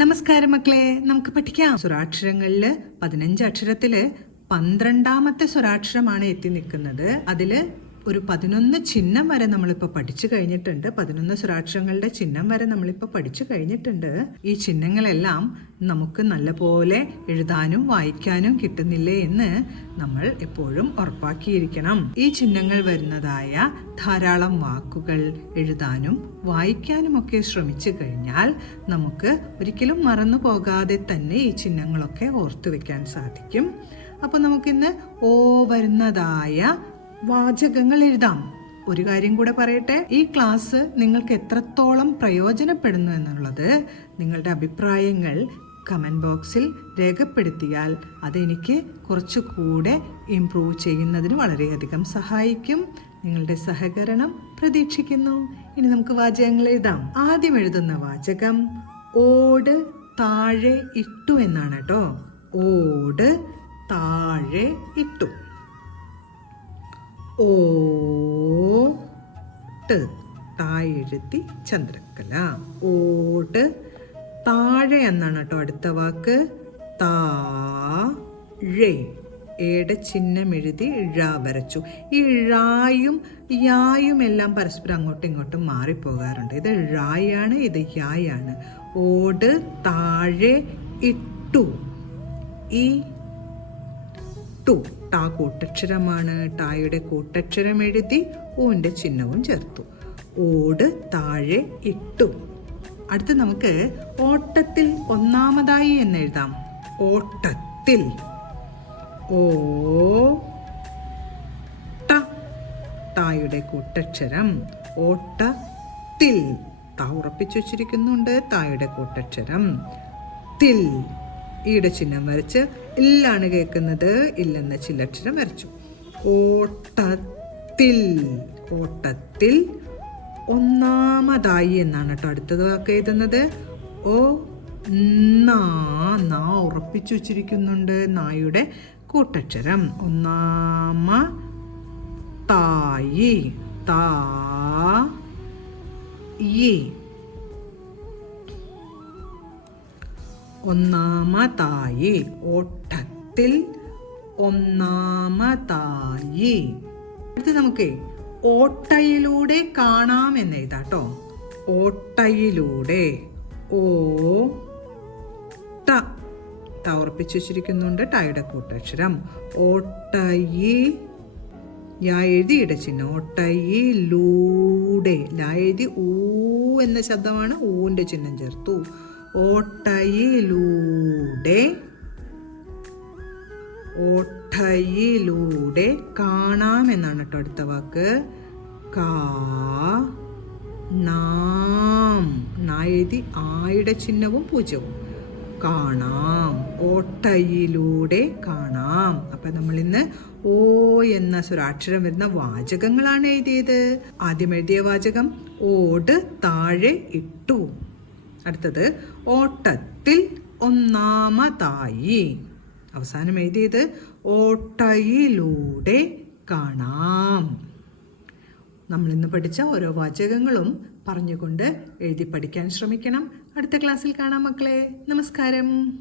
നമസ്കാരം മക്കളെ, നമുക്ക് പഠിക്കാം. സ്വരാക്ഷരങ്ങളില് 15 അക്ഷരത്തില് 12ാമത്തെ സ്വരാക്ഷരമാണ് എത്തി നിൽക്കുന്നത്. അതില് ഒരു 11 ചിഹ്നം വരെ നമ്മളിപ്പോൾ പഠിച്ചു കഴിഞ്ഞിട്ടുണ്ട്. 11 സ്വരാക്ഷരങ്ങളുടെ ചിഹ്നം വരെ നമ്മളിപ്പോൾ പഠിച്ചു കഴിഞ്ഞിട്ടുണ്ട്. ഈ ചിഹ്നങ്ങളെല്ലാം നമുക്ക് നല്ലപോലെ എഴുതാനും വായിക്കാനും കിട്ടുന്നില്ലേ എന്ന് നമ്മൾ എപ്പോഴും ഉറപ്പാക്കിയിരിക്കണം. ഈ ചിഹ്നങ്ങൾ വരുന്നതായ ധാരാളം വാക്കുകൾ എഴുതാനും വായിക്കാനും ഒക്കെ ശ്രമിച്ചു കഴിഞ്ഞാൽ നമുക്ക് ഒരിക്കലും മറന്നു പോകാതെ തന്നെ ഈ ചിഹ്നങ്ങളൊക്കെ ഓർത്തു വെക്കാൻ സാധിക്കും. അപ്പോൾ നമുക്കിന്ന് ഓ വരുന്നതായ വാചകങ്ങൾ എഴുതാം. ഒരു കാര്യം കൂടെ പറയട്ടെ, ഈ ക്ലാസ് നിങ്ങൾക്ക് എത്രത്തോളം പ്രയോജനപ്പെടുന്നു എന്നുള്ളത് നിങ്ങളുടെ അഭിപ്രായങ്ങൾ കമൻറ്റ് ബോക്സിൽ രേഖപ്പെടുത്തിയാൽ അതെനിക്ക് കുറച്ചുകൂടെ ഇംപ്രൂവ് ചെയ്യുന്നതിന് വളരെയധികം സഹായിക്കും. നിങ്ങളുടെ സഹകരണം പ്രതീക്ഷിക്കുന്നു. ഇനി നമുക്ക് വാചകങ്ങൾ എഴുതാം. ആദ്യം എഴുതുന്ന വാചകം ഓട് താഴെ ഇട്ടു എന്നാണ് കേട്ടോ. ഓട് താഴെ ഇട്ടു. ഓട്ട് താഴെഴുത്തി ചന്ദ്രക്കല. ഓട് താഴെ എന്നാണ് കേട്ടോ അടുത്ത വാക്ക്. താഴെ ഏടെ ചിഹ്നം എഴുതി ഴ വരച്ചു. ഈ ഴായും യായും എല്ലാം പരസ്പരം അങ്ങോട്ടും ഇങ്ങോട്ടും മാറിപ്പോകാറുണ്ട്. ഇത് ഴായാണ്, ഇത് യായാണ്. ഓട് താഴെ ഇട്ടു. ഈ ടാ കൂട്ടക്ഷരമാണ്. ടായുടെ കൂട്ടക്ഷരം എഴുതി ഊന്റെ ചിഹ്നവും ചേർത്തു. ഓട് താഴെ ഇട്ടു. അടുത്ത് നമുക്ക് ഓട്ടത്തിൽ ഒന്നാമതായി എന്ന് എഴുതാം. ഓട്ടത്തിൽ. ഓ ടായുടെ കൂട്ടക്ഷരം. ഓട്ടത്തിൽ. താ ഉറപ്പിച്ചു വച്ചിരിക്കുന്നുണ്ട്. തായുടെ കൂട്ടക്ഷരം തിൽ. ഈയുടെ ചിഹ്നം വരച്ച് ഇല്ലാണ് കേൾക്കുന്നത്. ഇല്ലെന്ന ചില്ലക്ഷരം വരച്ചു. ഓട്ടത്തിൽ. ഓട്ടത്തിൽ ഒന്നാമതായി എന്നാണ് കേട്ടോ അടുത്തത് വാക്ക് എഴുതുന്നത്. ഓ നാ ഉറപ്പിച്ചു വച്ചിരിക്കുന്നുണ്ട്. നായുടെ കൂട്ടക്ഷരം. ഒന്നാമതായി. തായി. ഒന്നാമതായി. ഓട്ടത്തിൽ ഒന്നാമതായി. അടുത്ത് നമുക്ക് ഓട്ടയിലൂടെ കാണാം എന്ന് എഴുതാട്ടോ. ഓട്ടയിലൂടെ. ഓ ട ഉറപ്പിച്ചു വെച്ചിരിക്കുന്നുണ്ട്. ടായുടെ കൂട്ടക്ഷരം. ഓട്ടയി യാ എഴുതി ഇടച്ചിഹ്നം. ഓട്ടയിലൂടെ. ലാ എഴുതി ഊ എന്ന ശബ്ദമാണ്. ഊന്റെ ചിഹ്നം ചേർത്തു. ഓട്ടയിലൂടെ. ഓട്ടയിലൂടെ കാണാം എന്നാണ് കേട്ടോ അടുത്ത വാക്ക്. കാണാം. എഴുതി ആയുടെ ചിഹ്നവും പൂജ്യവും. കാണാം. ഓട്ടയിലൂടെ കാണാം. അപ്പൊ നമ്മൾ ഇന്ന് ഓ എന്ന സ്വരാക്ഷരം വരുന്ന വാചകങ്ങളാണ് എഴുതിയത്. ആദ്യം എഴുതിയ വാചകം ഓട് താഴെ ഇട്ടു. അടുത്തത് ഓട്ടത്തിൽ ഒന്നാമതായി. അവസാനം എഴുതിയത് ഓട്ടയിലൂടെ കാണാം. നമ്മൾ ഇന്ന് പഠിച്ച ഓരോ വാചകങ്ങളും പറഞ്ഞുകൊണ്ട് എഴുതി പഠിക്കാൻ ശ്രമിക്കണം. അടുത്ത ക്ലാസ്സിൽ കാണാം മക്കളെ. നമസ്കാരം.